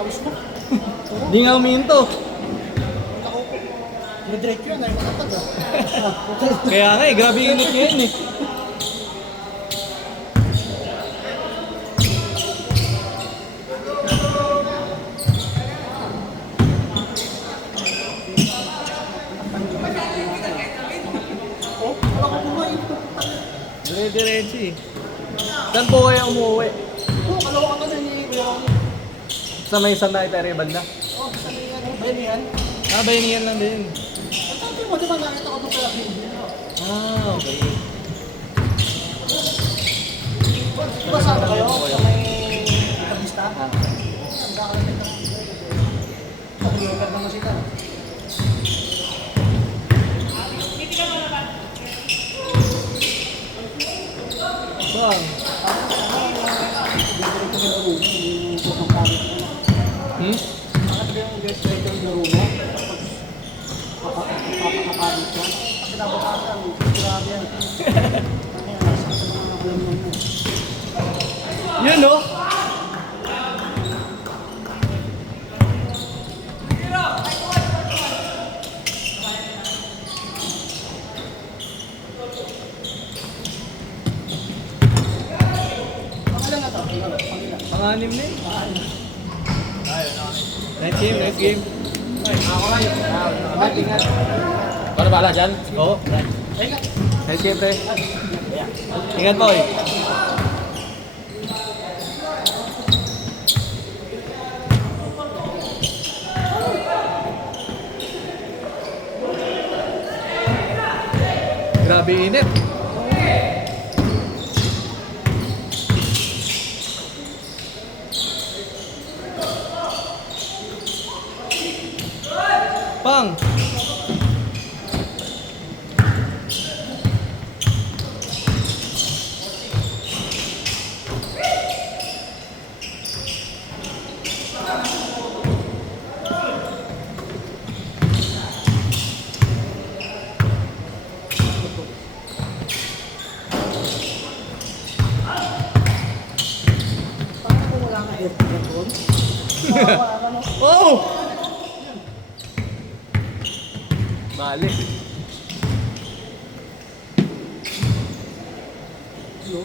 pawis mo. Hindi nga umihinto. Diretso yan, ay makapag ah. Kaya nga eh, grabe yung init ngayon eh. Oh, wala ko buhay. Dire-diretso eh. Saan po kayo umuwi? Oh, kalawa ka na ni Kuya Ronnie. Sa may Santa Italia banda? Oh, sabi yan, bayanihan. Ah, bayanihan lang din. Ang sabi mo, di ba nakita ko doon pala video? Ah, okay. Di ba sama kayo? Sa may kabista? Ang kakalapit na. Sabi mo, ganda mo sila. Bang. Hmm? Bakit yung diretso yung laro mo? Papakapalit ka? Pinabukasan, grabe yan. Ano yan, nasa mga nabulan mo. Yun oh. Pangalan na to? Pangalan. Panganim na eh. Nice game, nice game. Para bala dyan? Oo. Nice game, pre. Ingat po eh. Grabe init. Pang. Parang kung wala ka aircon doon. Ano? Oh! Balik. Ano?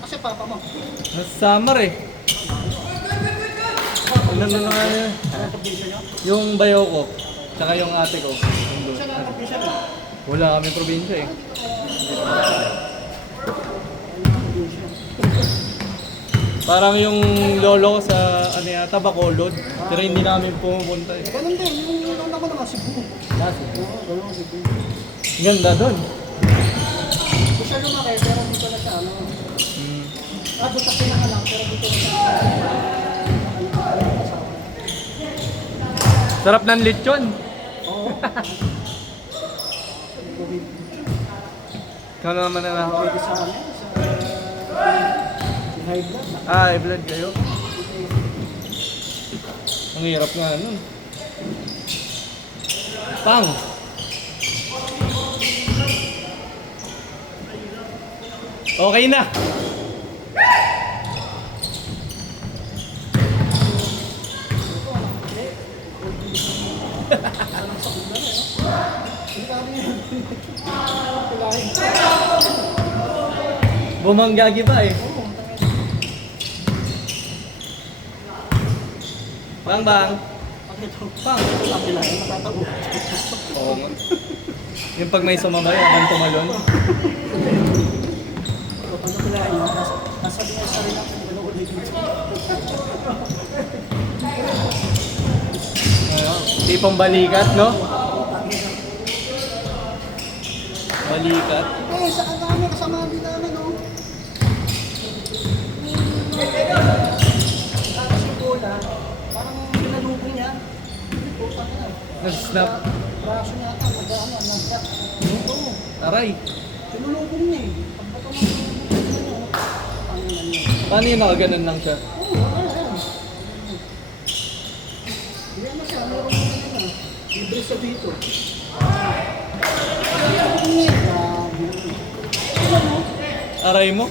Kasi papa mo. Summer eh. Ano na nga yun? Ano probinsya niyo? Yung bayo ko, tsaka yung ate ko. Nandun. Siya na probinsya niyo? Wala kami probinsya eh. Parang yung lolo ko sa ano yata, Bacolod. Pero hindi namin pumupunta eh. Ganun din, yung nanda ko naman, Cebu. Oo, ganun, Cebu. Ganda doon. Doon siya lumaki, pero dito na siya, ano. Mm. Doon sa pinakalang, pero dito na siya. Sarap ng lechon. Oo. Ikaw na naman na ako. Pwede sa ano, sa high blood. Ah, high blood kayo. Ang hirap nga nun. Pang! Okay na! Bumanggagi pa eh. Bang bang! Pang! Oo nga. Yung pag may sumabay, abang tumalon. Pag nakilain mo, nasa din sa rin ako, gano'n ulit dito. Ano? Tipong balikat, no? Balikat. Eh, sa kanya, kasama din namin, no? Tapos yung bola, parang pinalubong niya. Puta na. Nag-snap. Braso niya ata, mag-ano, nag-snap. Oo, Aray. pinulubong niya eh. Pagbato ng pinulubong niya, ano niya. Paano yun nakaganon lang siya? Oo, ayan. Hindi naman siya, meron mo na yun. Libre sa dito. Pinulubong niya. Grabe. Ano mo? Aray mo?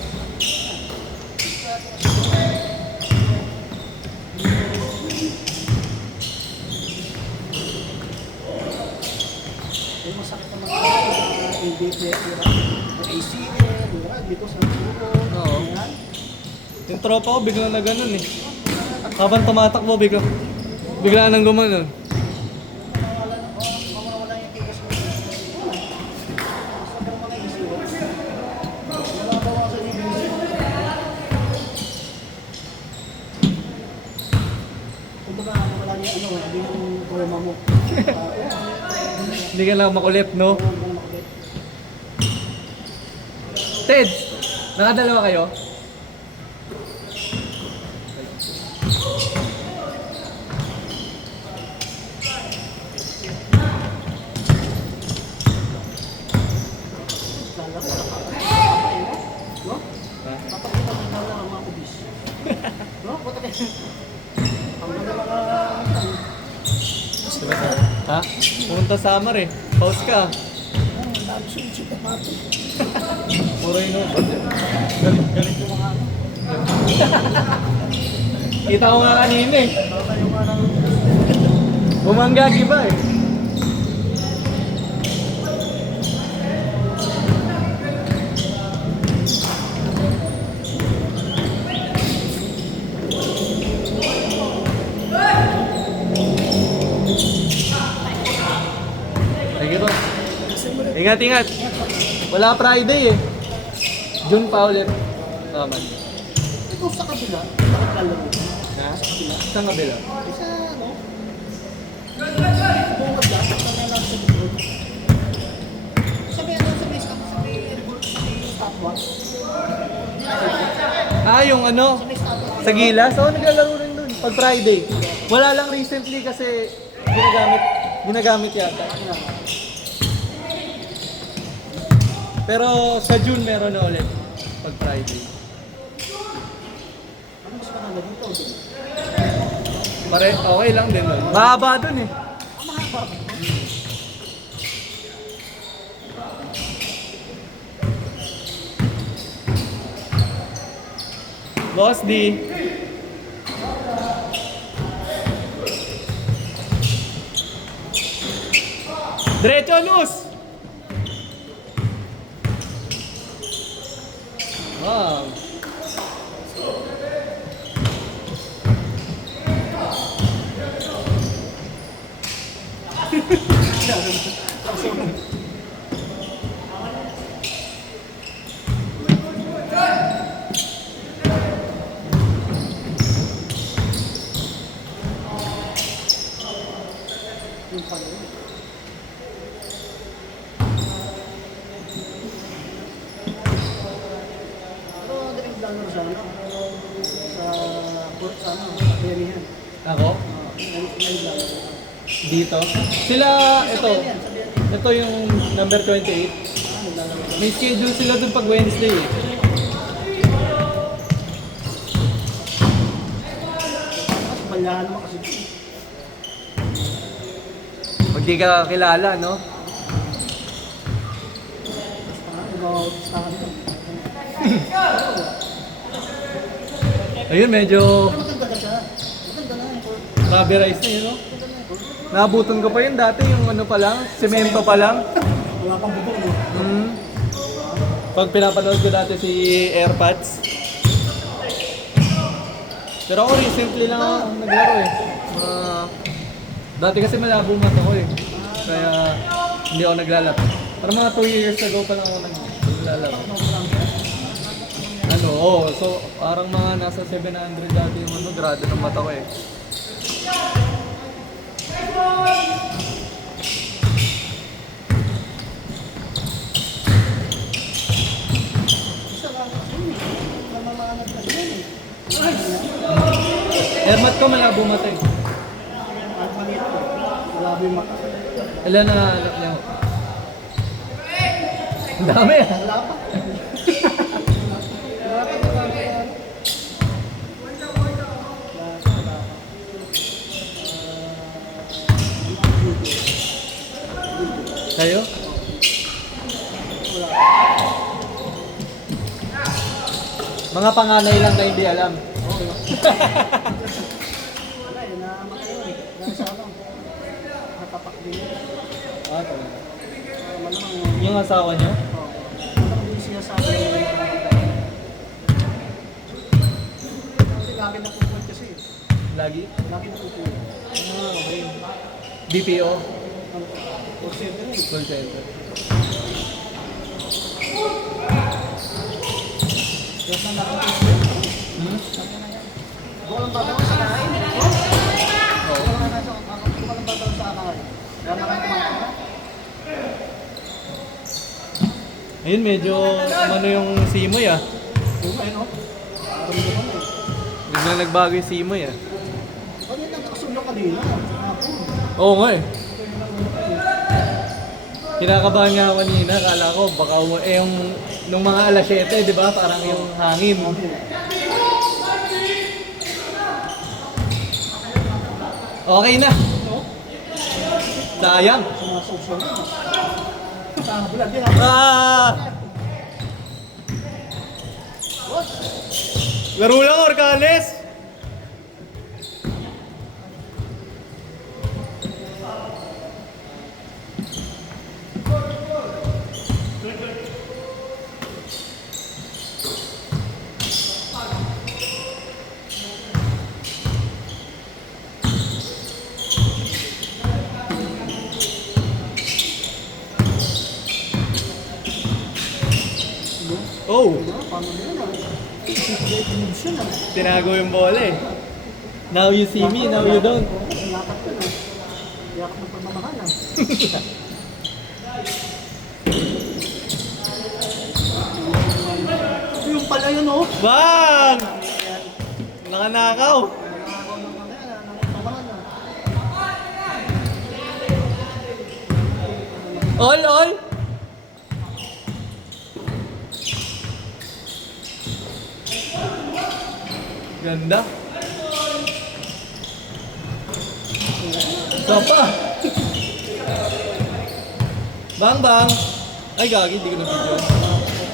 hindi pwede. ACL, dito sa dulo. Oo. Yan. Yung tropa ko, bigla na ganun eh. Habang tumatakbo, bigla nang gumanon. Mawawala yung tigas mo. Sobrang mga ACL. Wala ba mga sa DBC? Kumbaga, wala niya hindi yung trauma mo. Hindi ka lang makulit, no? Hindi ka na makulit. Ted, nakadalawa kayo? No? Ha? Papakita mo na lang ang mga kubis. No? Buta kayo. Ang ganda mga... Ha? Pumunta summer eh. Pause ka. Ang dami sunod na pato. Puro yun. Galit yung mga ano. Kita ko nga kanina eh. Baka yung mga nang... Bumanggagi ba eh? Sige po. Ingat, ingat. Wala Friday eh. June pa ulit. Naman. Ito sa kabila, bakit kalaro? Ha? Saan kabila? Isa, ano? Bungad lang, basta na lang sa likod. Sabi ano, sabi statwa. Ah, yung ano? Sabi statwa. Sa Gilas? Oo, naglalaro rin dun. Pag Friday. Wala lang recently kasi ginagamit yata. Pero sa June meron na ulit. Pag Friday. Ano mas maganda dito? Pare, okay lang din nun. Mahaba dun eh. Mahaba. Boss D. Diretso, Luz! Wow. Yung pala yun. Pero direct lang naman sa ano? Sa port sa ano? Sa Berihan. Ako? Ngayon lang. Dito? Sila, ito. Ito yung number 28. May schedule sila dun pag Wednesday eh. Mas balyahan naman kasi ito. Pag di ka kilala, no? Basta ito. Ayun, medyo Maganda ka siya. Maganda na yung port. rubberized na yun, no? Maganda na yung port. Naabutan ko pa yun dati, yung ano pa lang, semento pa lang. Wala pang bubong no? Pag pinapanood ko dati si AirPods. Pero ako recently lang ako naglaro eh. Dati kasi malabo mata ko eh. Kaya hindi ako naglalaro. Parang mga 2 years ago pa lang ako naglalaro. Ano, so parang mga nasa 700 dati yung ano, grado ng mata ko eh. Isa lang kasi yun eh. Namamangat kasi yun eh. Airmat ko malabo mata eh. At maliit ko. Grabe yung mata. Ilan na anak niya ho? Ang dami ah. Wala pa. Wala pa. Kayo? Mga panganay lang na hindi alam. Wala yun, namatay yun eh. Dahil sa ano, natapak din yun. Ah, talaga. Yung asawa niya? Parang hindi siya sa akin. Kasi lagi napupunod kasi. Lagi? Lagi napupunod. Okay. BPO? Call center eh. Call center. Kaya na napupunod. Hmm? Walang bataw sa kain. Oo. Walang bataw sa kain. Kaya na lang kumakain. Ayun, medyo ano yung simoy ah. Yung ano? Parang naman eh. Bigla nagbago yung simoy ah. Ano yung nagkakasulong kanina? Oo nga eh. Kinakabahan nga ako kanina, akala ko baka yung nung mga alas 7, di ba? Parang yung hangin. Okay na. Sayang. Sumasawsaw na. Bulan din Ah! Laro lang, Orcanes! Oh! Paano na yun ah? Moves yun ah. Tinago yung bola eh. Now you see me, now you don't. Yakap yun ah. Yakap ng pagmamahal ah. Ito yung pala yun oh. Bang! Nakanakaw! Nanakaw ng mga yan ah. Ng pagmamahal ah. All! Ganda. Sopa! Bang! Ay, gagi, hindi ko na-video.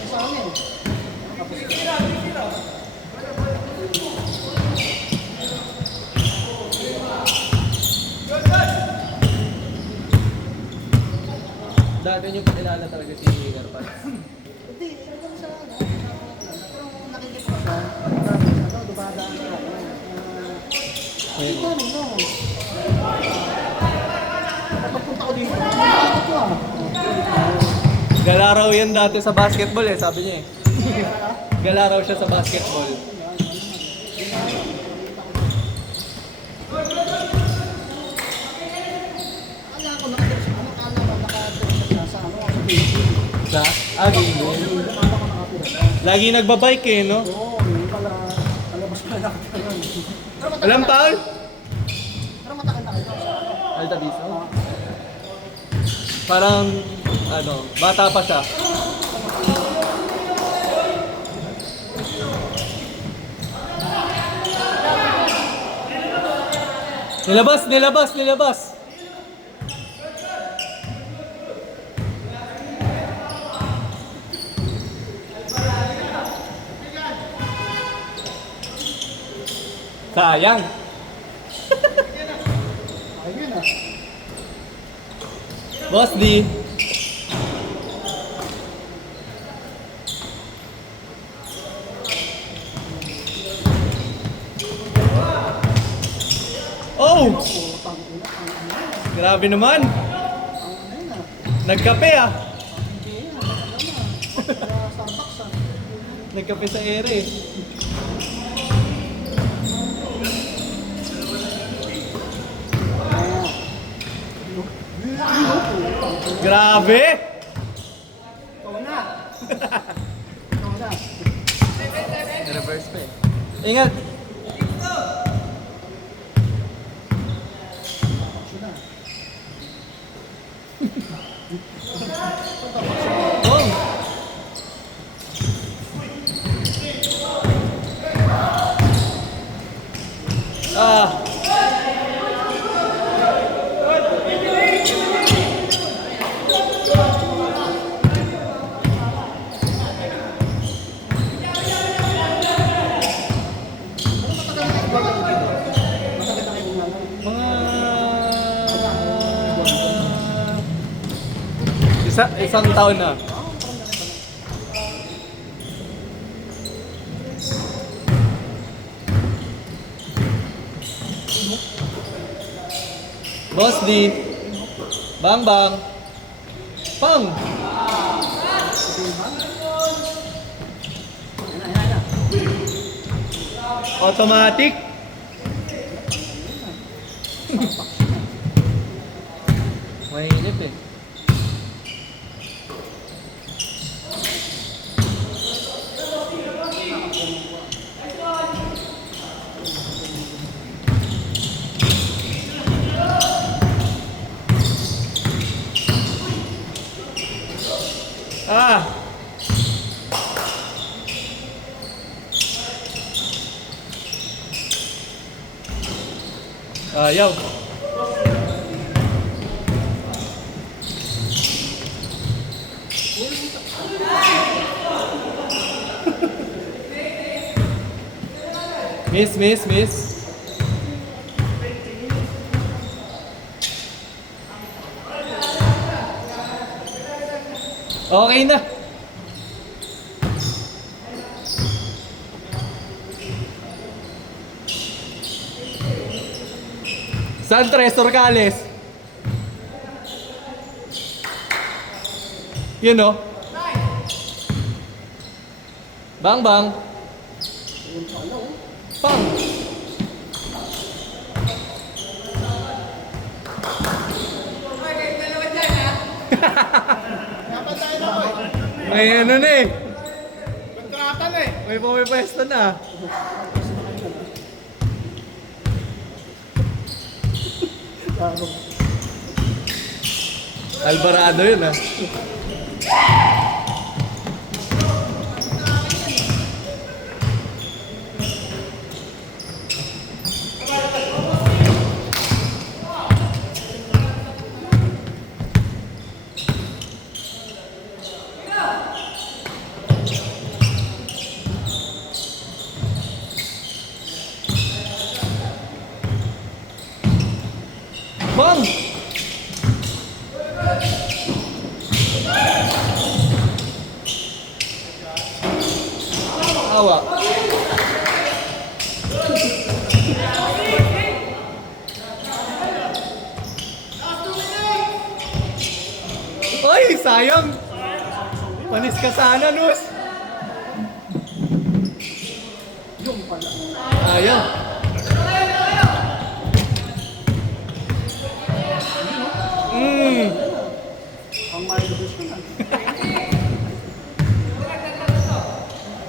Sa amin. Dati nyo pakilala talaga si Garpan. Hindi, ito sa ano. Pero nakikita ko siya. Ano, dumadaan siya. Ayun. Ito ano, no? Kapag punta ko dito, nakikita ko ah. Galaraw yan dati sa basketball eh, sabi niya eh. Galaraw siya sa basketball. Kala ko nakatira siya. Kala ko nakatira siya sa ano, sa Philippines. Sa Aging. Kala ko nakatira. Lagi nagbabike eh, no? Oo, yun pala. Alabas pa nakatira yun. Pero matagal Alam na- taon? Pero matagal na kayo sa ano. Altabiso? Parang, ano, bata pa siya. Nilabas! Sayang! Ayun ah. Boss D! Oh! Grabe naman! Ayun ah. Nagkape ah! Hindi ah, matagal na. Kaya Starbucks ah. Nagkape sa ere eh. Grabe! Ikaw na. Ikaw na. Reverse pa eh. Ingat! Siya na. Oh! Ah! Isang taon na. Boss D. Bang bang. Pang. Automatic. Mainit eh. Ah! Ayaw. Miss. Okay na. San Tres Orcales. Yun o. Bang bang. Pang. May ano na eh. Kontratan eh. May pumipwesto na. Alvarado yun ah. Bang! Awa. Ay, sayang! Panis ka sana, Nus! Sayang!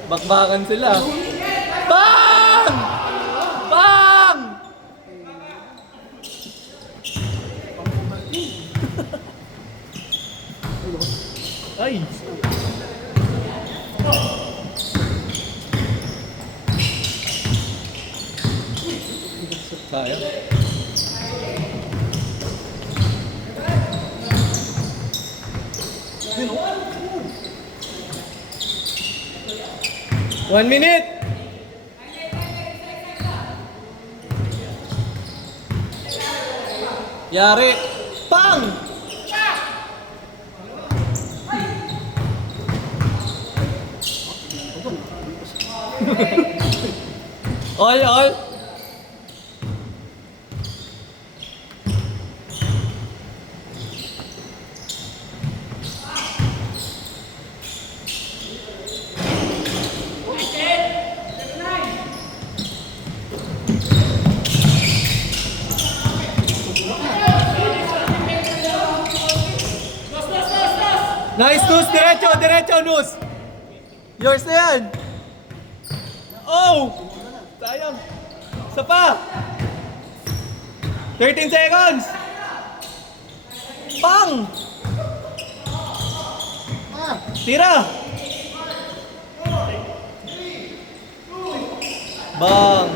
Bakbakan sila. Bang! Bang! Ay! Sayang. One minute! Yari! Pang! All! Nice, Nus! Diretso, Nus! Yours na yan! Oh! Sayang! Isa pa! 13 seconds! Pang! Tira! Bang!